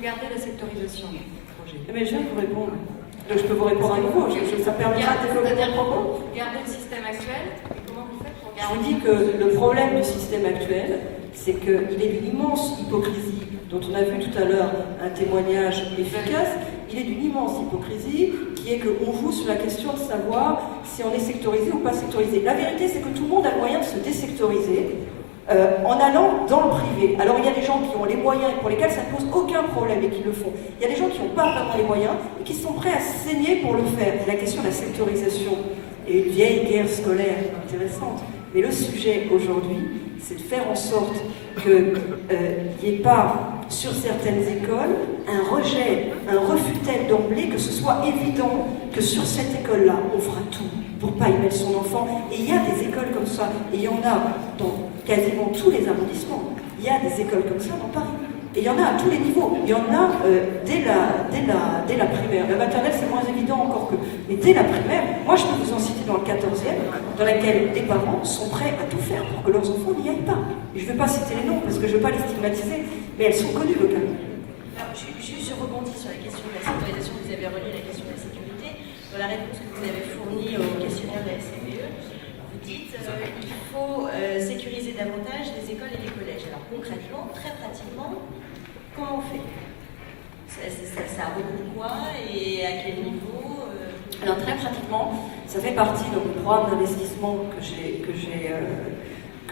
gardez la sectorisation. Mais je viens de vous répondre. Donc je peux vous répondre à nouveau, ça permettra de développer mon propos. Vous gardez le système actuel, et comment vous faites pour Je garder... vous dis que le problème du système actuel, c'est qu'il est d'une immense hypocrisie, dont on a vu tout à l'heure un témoignage efficace. Il est d'une immense hypocrisie qui est qu'on joue sur la question de savoir si on est sectorisé ou pas sectorisé. La vérité, c'est que tout le monde a le moyen de se désectoriser en allant dans le privé. Alors il y a des gens qui ont les moyens et pour lesquels ça ne pose aucun problème et qui le font. Il y a des gens qui n'ont pas vraiment les moyens et qui sont prêts à se saigner pour le faire. La question de la sectorisation est une vieille guerre scolaire intéressante. Mais le sujet aujourd'hui, c'est de faire en sorte qu'il n'y ait pas sur certaines écoles un rejet, un refus tel d'emblée que ce soit évident que sur cette école-là, on fera tout pour ne pas y mettre son enfant. Et il y a des écoles comme ça, et il y en a dans quasiment tous les arrondissements. Il y a des écoles comme ça dans Paris. Et il y en a à tous les niveaux. Il y en a dès la primaire. La maternelle, c'est moins évident encore que... Mais dès la primaire, moi je peux vous en citer dans le 14e, dans laquelle des parents sont prêts à tout faire pour que leurs enfants n'y aillent pas. Et je ne vais pas citer les noms, parce que je ne veux pas les stigmatiser, mais elles sont connues localement. Alors, juste, je rebondis sur la question de la sécurisation. Vous avez relié la question de la sécurité. Dans la réponse que vous avez fournie au questionnaire de la SCPE, vous dites qu'il faut sécuriser davantage les écoles et les collèges. Alors concrètement, très pratiquement, comment on fait? Ça regroupe quoi et à quel niveau Alors très pratiquement, ça fait partie du programme d'investissement que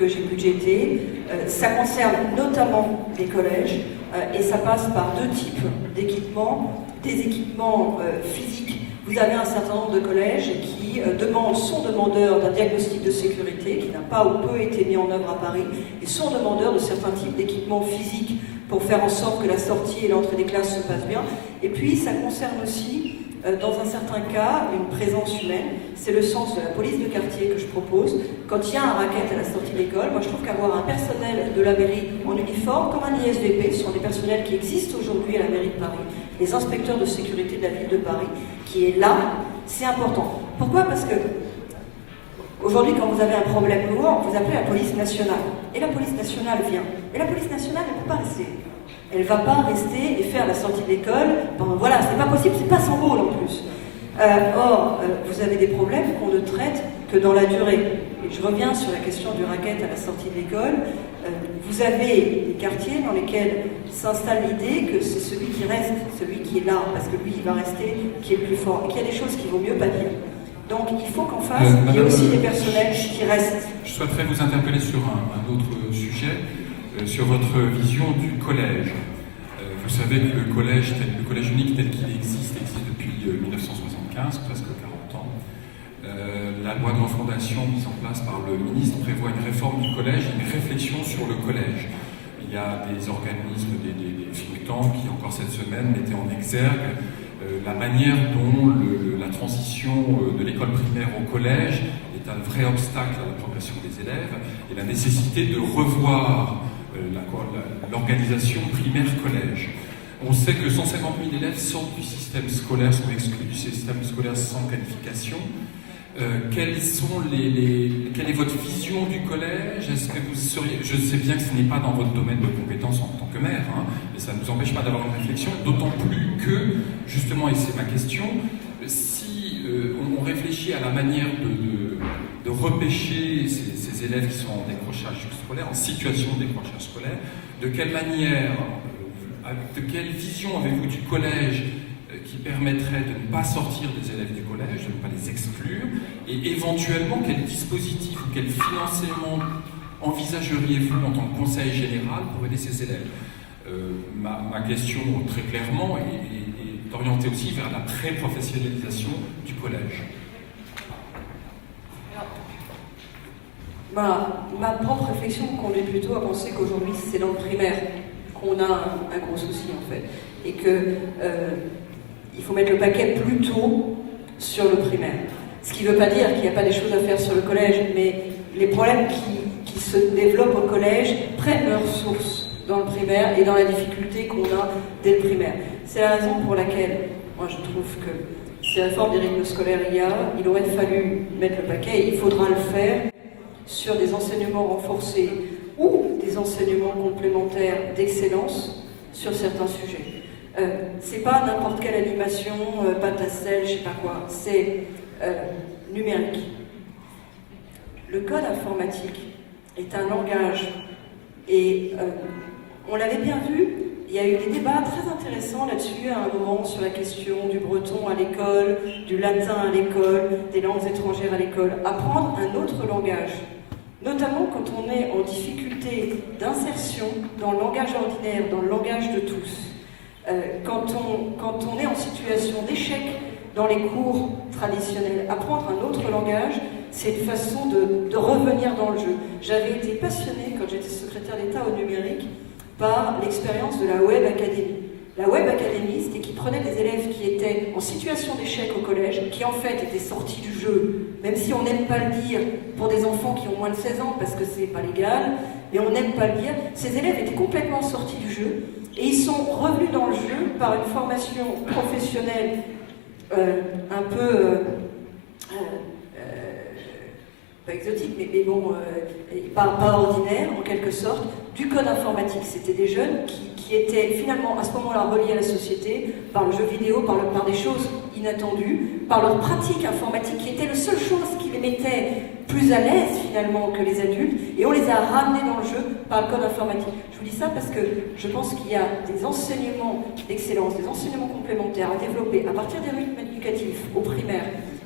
j'ai budgété. Ça concerne notamment les collèges et ça passe par deux types d'équipements. Des équipements physiques. Vous avez un certain nombre de collèges qui sont demandeurs d'un diagnostic de sécurité qui n'a pas ou peu été mis en œuvre à Paris et sont demandeurs de certains types d'équipements physiques pour faire en sorte que la sortie et l'entrée des classes se passent bien. Et puis ça concerne aussi, dans un certain cas, une présence humaine. C'est le sens de la police de quartier que je propose. Quand il y a un racket à la sortie de l'école, moi je trouve qu'avoir un personnel de la mairie en uniforme, comme un ISVP, ce sont des personnels qui existent aujourd'hui à la mairie de Paris, les inspecteurs de sécurité de la ville de Paris, qui est là, c'est important. Pourquoi? Parce que aujourd'hui, quand vous avez un problème lourd, vous appelez la police nationale. Et la police nationale vient. Et la police nationale, elle ne peut pas rester. Elle ne va pas rester et faire la sortie de l'école. Bon, voilà, c'est pas possible, c'est pas son rôle en plus. Or, vous avez des problèmes qu'on ne traite que dans la durée. Et je reviens sur la question du racket à la sortie de l'école. Vous avez des quartiers dans lesquels s'installe l'idée que c'est celui qui reste, celui qui est là, parce que lui, il va rester, qui est le plus fort. Et qu'il y a des choses qu'il vaut mieux pas dire. Donc, il faut qu'en face, il y ait aussi des personnels qui restent. Je souhaiterais vous interpeller sur un autre sujet, sur votre vision du collège. Vous savez que le collège unique tel qu'il existe depuis 1975, presque 40 ans. La loi de refondation mise en place par le ministre prévoit une réforme du collège et une réflexion sur le collège. Il y a des organismes, des think tanks qui, encore cette semaine, mettaient en exergue la manière dont la transition de l'école primaire au collège est un vrai obstacle à la progression des élèves et la nécessité de revoir l'organisation primaire-collège. On sait que 150 000 élèves sortent du système scolaire, sont exclus du système scolaire sans qualification. Quelle est votre vision du collège? Est-ce que vous seriez... Je sais bien que ce n'est pas dans votre domaine de compétence en tant que maire, mais ça ne nous empêche pas d'avoir une réflexion, d'autant plus que, justement, et c'est ma question, si on réfléchit à la manière de repêcher ces élèves qui sont en décrochage scolaire, en situation de décrochage scolaire, de quelle manière, de quelle vision avez-vous du collège qui permettrait de ne pas sortir des élèves du collège, de ne pas les exclure, et éventuellement quel dispositif ou quel financement envisageriez-vous en tant que conseil général pour aider ces élèves? Ma question, très clairement, est orientée aussi vers la pré-professionnalisation du collège. Ma propre réflexion conduit plutôt à penser qu'aujourd'hui c'est dans le primaire qu'on a un gros souci en fait, et que il faut mettre le paquet plus tôt sur le primaire. Ce qui ne veut pas dire qu'il n'y a pas des choses à faire sur le collège, mais les problèmes qui se développent au collège prennent leur source dans le primaire et dans la difficulté qu'on a dès le primaire. C'est la raison pour laquelle, moi je trouve que si réforme des rythmes scolaires il aurait fallu mettre le paquet, et il faudra le faire sur des enseignements renforcés ou des enseignements complémentaires d'excellence sur certains sujets. C'est pas n'importe quelle animation, pâte à sel, je sais pas quoi, c'est numérique. Le code informatique est un langage, et on l'avait bien vu, il y a eu des débats très intéressants là-dessus à un moment sur la question du breton à l'école, du latin à l'école, des langues étrangères à l'école. Apprendre un autre langage, notamment quand on est en difficulté d'insertion dans le langage ordinaire, dans le langage de tous. Quand on est en situation d'échec dans les cours traditionnels, apprendre un autre langage, c'est une façon de revenir dans le jeu. J'avais été passionnée, quand j'étais secrétaire d'État au numérique, par l'expérience de la Web Academy. La Web Academy, c'était qui prenait des élèves qui étaient en situation d'échec au collège, qui en fait étaient sortis du jeu, même si on n'aime pas le dire pour des enfants qui ont moins de 16 ans, parce que c'est pas légal, mais on n'aime pas le dire. Ces élèves étaient complètement sortis du jeu, et ils sont revenus dans le jeu par une formation professionnelle un peu pas exotique, mais bon, pas ordinaire en quelque sorte, du code informatique. C'était des jeunes qui étaient finalement à ce moment-là reliés à la société par le jeu vidéo, par des choses inattendues, par leur pratique informatique qui était la seule chose qui les mettait plus à l'aise finalement que les adultes, et on les a ramenés dans le jeu par le code informatique. Je vous dis ça parce que je pense qu'il y a des enseignements d'excellence, des enseignements complémentaires à développer à partir des rythmes éducatifs au primaire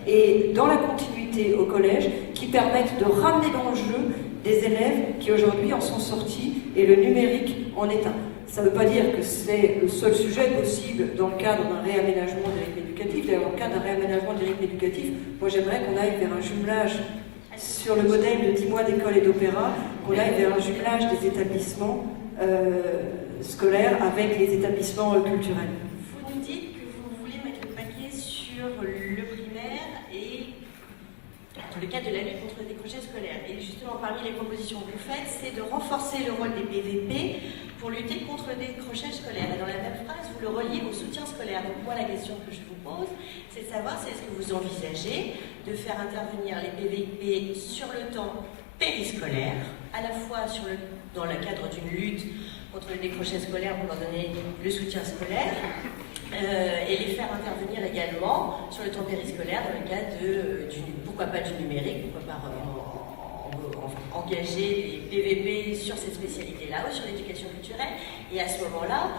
et dans la continuité au collège qui permettent de ramener dans le jeu des élèves qui aujourd'hui en sont sortis, et le numérique en est un. Ça ne veut pas dire que c'est le seul sujet possible dans le cadre d'un réaménagement des rythmes éducatifs. D'ailleurs, dans le cadre d'un réaménagement des rythmes éducatifs, moi j'aimerais qu'on aille vers un jumelage sur le modèle de 10 mois d'école et d'opéra, qu'on aille vers un jumelage des établissements scolaires avec les établissements culturels. Vous nous dites que vous voulez mettre le paquet sur le primaire et dans le cadre de la lutte contre le décrochage scolaire. Et justement, parmi les propositions que vous faites, c'est de renforcer le rôle des PVP pour lutter contre le décrochage scolaire. Et dans la même phrase, vous le reliez au soutien scolaire. Donc moi, la question que je vous pose, c'est de savoir si est-ce que vous envisagez de faire intervenir les PVP sur le temps périscolaire, à la fois dans le cadre d'une lutte contre le décrochage scolaire pour leur donner le soutien scolaire, et les faire intervenir également sur le temps périscolaire dans le cadre pourquoi pas du numérique, pourquoi pas engager les PVP sur cette spécialité-là ou sur l'éducation culturelle. Et à ce moment-là,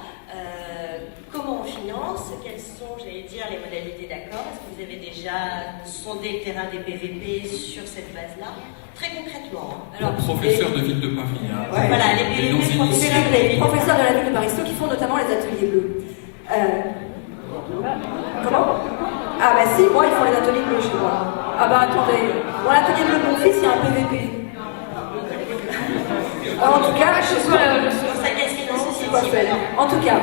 comment on finance? Quelles sont, j'allais dire, les modalités d'accord? Est-ce que vous avez déjà sondé le terrain des PVP sur cette base-là? Très concrètement. Alors, professeur de Ville de Paris. Hein. Ouais. Voilà, les PVP, professeurs de la Ville de Paris, ceux qui font notamment les ateliers bleus. Comment? Ah bah si, moi ils font les ateliers bleus chez moi. Ah bah attendez, pour l'atelier bleu de mon fils, il y a un PVP. Alors, en tout cas, en tout cas,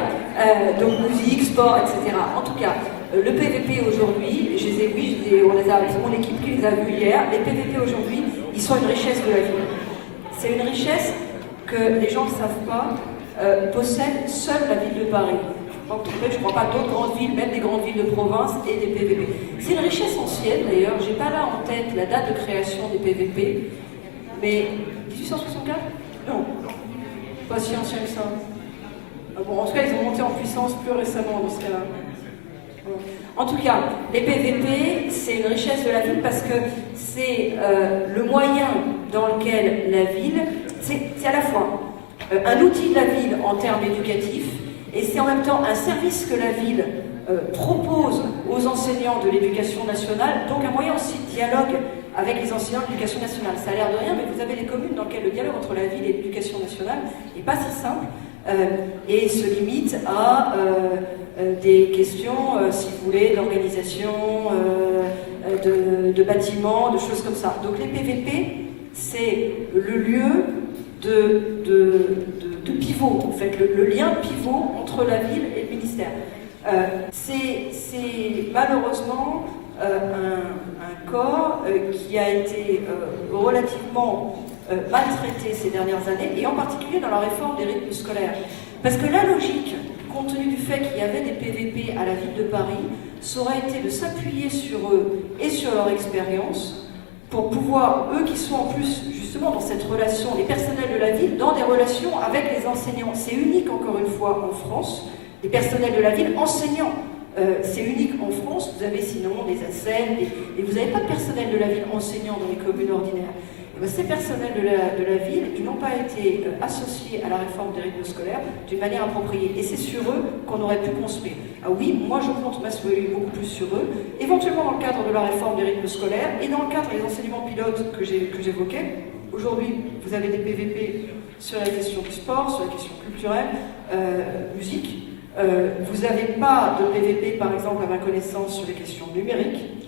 donc musique, sport, etc. En tout cas, le PVP aujourd'hui, c'est mon équipe qui les a vus hier. Les PVP aujourd'hui, ils sont une richesse de la ville. C'est une richesse que les gens ne savent pas, possède seule la ville de Paris. Je ne crois pas d'autres grandes villes, même des grandes villes de province et des PVP. C'est une richesse ancienne d'ailleurs, je n'ai pas là en tête la date de création des PVP, mais 1864 ? Non, pas si ancien que ça. Bon, en tout cas, ils ont monté en puissance plus récemment dans ce cas-là. En tout cas, les PVP, c'est une richesse de la ville parce que c'est le moyen dans lequel la ville, c'est à la fois un outil de la ville en termes éducatifs, et c'est en même temps un service que la ville propose aux enseignants de l'éducation nationale, donc un moyen aussi de dialogue avec les enseignants de l'éducation nationale. Ça a l'air de rien, mais vous avez des communes dans lesquelles le dialogue entre la ville et l'éducation nationale n'est pas si simple et se limite à des questions, si vous voulez, d'organisation, de bâtiments, de choses comme ça. Donc les PVP, c'est le lieu de pivot, en fait, le lien pivot entre la ville et le ministère. C'est malheureusement un corps qui a été relativement maltraité ces dernières années, et en particulier dans la réforme des rythmes scolaires. Parce que la logique, compte tenu du fait qu'il y avait des PVP à la ville de Paris, ça aurait été de s'appuyer sur eux et sur leur expérience pour pouvoir, eux qui sont en plus justement dans cette relation, les personnels de la ville, dans des relations avec les enseignants. C'est unique encore une fois en France, des personnels de la ville enseignants. C'est unique en France, vous avez sinon des ASEN, et vous n'avez pas de personnel de la ville enseignant dans les communes ordinaires. Et bien, ces personnels de la ville, ils n'ont pas été associés à la réforme des rythmes scolaires d'une manière appropriée. Et c'est sur eux qu'on aurait pu construire. Ah oui, moi je compte m'assurer beaucoup plus sur eux, éventuellement dans le cadre de la réforme des rythmes scolaires et dans le cadre des enseignements pilotes que j'évoquais. Aujourd'hui, vous avez des PVP sur la question du sport, sur la question culturelle, musique. Vous n'avez pas de PVP, par exemple, à ma connaissance, sur les questions numériques.